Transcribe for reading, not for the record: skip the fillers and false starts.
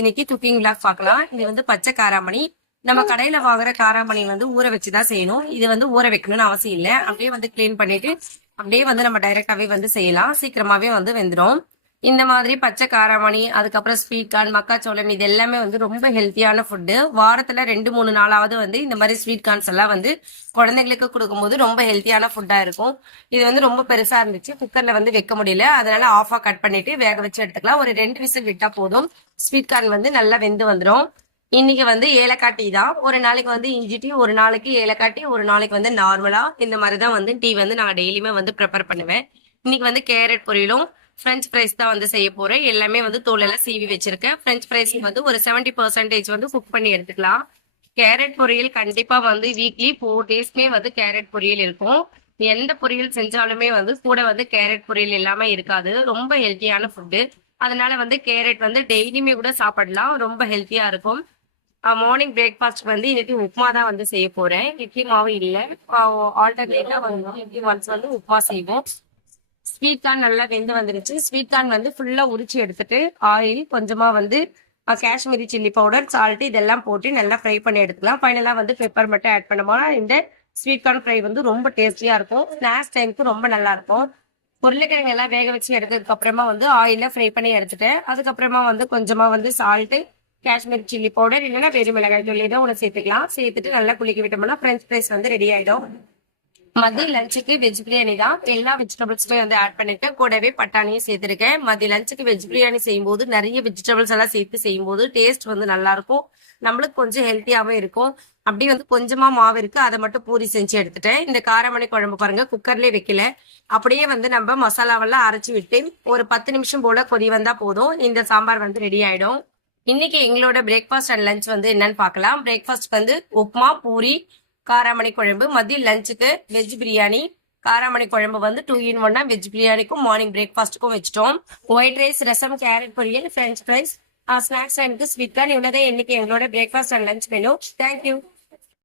இன்னைக்கு cooking vlog பார்க்கலாம். இது வந்து பச்சை காராமணி. நம்ம கடையில வாங்குற காராமணி வந்து ஊற வச்சுதான் செய்யணும். இது வந்து ஊற வைக்கணும்னு அவசியம் இல்லை. அப்படியே வந்து கிளீன் பண்ணிட்டு அப்படியே வந்து நம்ம டைரக்டாவே வந்து செய்யலாம். சீக்கிரமாவே வந்து வெந்துடும். இந்த மாதிரி பச்சை காராமணி, அதுக்கப்புறம் ஸ்வீட் கார்ன், மக்காச்சோளம், இது எல்லாமே வந்து ரொம்ப ஹெல்த்தியான ஃபுட்டு. வாரத்துல 2-3 நாளாவது வந்து இந்த மாதிரி ஸ்வீட் கார்ன்ஸ் எல்லாம் வந்து குழந்தைங்களுக்கு கொடுக்கும்போது ரொம்ப ஹெல்த்தியான ஃபுட்டா இருக்கும். இது வந்து ரொம்ப பெருசா இருந்துச்சு, குக்கர்ல வந்து வைக்க முடியல, அதனால ஆஃபா கட் பண்ணிட்டு வேக வச்சு எடுத்துக்கலாம். ஒரு 2 விசில் விட்டா போதும். ஸ்வீட் கார்ன் வந்து நல்லா வெந்து வந்துடும். இன்னைக்கு வந்து ஏலக்காய் டீ தான். ஒரு நாளைக்கு வந்து இஞ்சி டீ, ஒரு நாளைக்கு ஏலக்காய் டீ, ஒரு நாளைக்கு வந்து நார்மலா இந்த மாதிரிதான் வந்து டீ வந்து நான் டெய்லியுமே வந்து ப்ரிப்பேர் பண்ணுவேன். இன்னைக்கு வந்து கேரட் பொரியலும் பிரெஞ்ச் ஃப்ரைஸ் தான் வந்து செய்ய போறேன். எல்லாமே வந்து தோலெல்லாம் சீவி வச்சிருக்கேன். பிரெஞ்ச் ஃப்ரைஸ் வந்து ஒரு 70% வந்து குக் பண்ணி எடுத்துக்கலாம். கேரட் பொரியல் கண்டிப்பா வந்து வீக்லி 4 டேஸ்மே வந்து கேரட் பொரியல் இருக்கும். எந்த பொரியல் செஞ்சாலுமே வந்து கூட வந்து கேரட் பொரியல் எல்லாமே இருக்காது. ரொம்ப ஹெல்த்தியான ஃபுட்டு. அதனால வந்து கேரட் வந்து டெய்லியுமே கூட சாப்பிடலாம். ரொம்ப ஹெல்த்தியா இருக்கும். மார்னிங் பிரேக்ஃபாஸ்ட் வந்து இன்னைக்கு உப்புமா தான் வந்து செய்ய போறேன். இட்லி மாவு இல்லை. ஆல்டர்னேட்டா வந்து இட்லி ஒன்ஸ் வந்து உப்புமா செய்வோம். ஸ்வீட் கார்ன் நல்லா வெந்து வந்துருச்சு. ஸ்வீட் கார்ன் வந்து ஃபுல்லா உரிச்சு எடுத்துட்டு ஆயில் கொஞ்சமா வந்து காஷ்மீரி சில்லி பவுடர், சால்ட் இதெல்லாம் போட்டு நல்லா ஃப்ரை பண்ணி எடுத்துக்கலாம். ஃபைனலா வந்து பெப்பர் மட்டும் ஆட் பண்ணோம்னா இந்த ஸ்வீட் கார்ன் ஃப்ரை வந்து ரொம்ப டேஸ்டியா இருக்கும். ஸ்நாக்ஸ் டைமுக்கு ரொம்ப நல்லா இருக்கும். உருளைக்கிழங்கு எல்லாம் வேக வச்சு எடுத்ததுக்கு அப்புறமா வந்து ஆயில ஃப்ரை பண்ணி எடுத்துட்டேன். அதுக்கப்புறமா வந்து கொஞ்சமா வந்து சால்ட், காஷ்மீரி சில்லி பவுடர் இல்லைன்னா வெறும் மிளகாய் தூள் ஏதோ ஒன்று சேர்த்துக்கலாம். சேர்த்துட்டு நல்லா குளிக்க விட்டோம்னா பிரெஞ்ச் ஃப்ரைஸ் வந்து ரெடி ஆயிடும். மதிய லஞ்சுக்கு வெஜ் பிரியாணி தான். எல்லா வெஜிடபிள்ஸுமே வந்து ஆட் பண்ணிருக்கேன். கூடவே பட்டாணியும் சேர்த்திருக்கேன். மதிய லஞ்சுக்கு வெஜ் பிரியாணி செய்யும்போது நிறைய வெஜிடபிள்ஸ் எல்லாம் சேர்த்து செய்யும்போது டேஸ்ட் வந்து நல்லா இருக்கும். நம்மளுக்கு கொஞ்சம் ஹெல்த்தியாவே இருக்கும். அப்படி வந்து கொஞ்சமா மாவு இருக்கு, அதை மட்டும் பூரி செஞ்சு எடுத்துட்டேன். இந்த காரமணி குழம்பு பாருங்க, குக்கர்லயே வைக்கல, அப்படியே வந்து நம்ம மசாலாவெல்லாம் அரைச்சு விட்டு ஒரு 10 நிமிஷம் போல கொதி வந்தா போதும். இந்த சாம்பார் வந்து ரெடி ஆயிடும். இன்னைக்கு எங்களோட பிரேக்ஃபாஸ்ட் அண்ட் லஞ்ச் வந்து என்னன்னு பார்க்கலாம். பிரேக்ஃபாஸ்ட் வந்து உப்மா, பூரி, காராமணி குழம்பு. மதியம் லஞ்சுக்கு வெஜ் பிரியாணி. காராமணி குழம்பு வந்து 2 in 1 வெஜ் பிரியாணிக்கும் மார்னிங் பிரேக்ஃபாஸ்ட்டுக்கும் வச்சிட்டோம். ஒயிட் ரைஸ், ரசம், கேரட் பொரியல், French fries, snacks and sweet corn. இவ்வளவுதான் இன்னைக்கு எங்களோட breakfast and lunch menu. Thank you.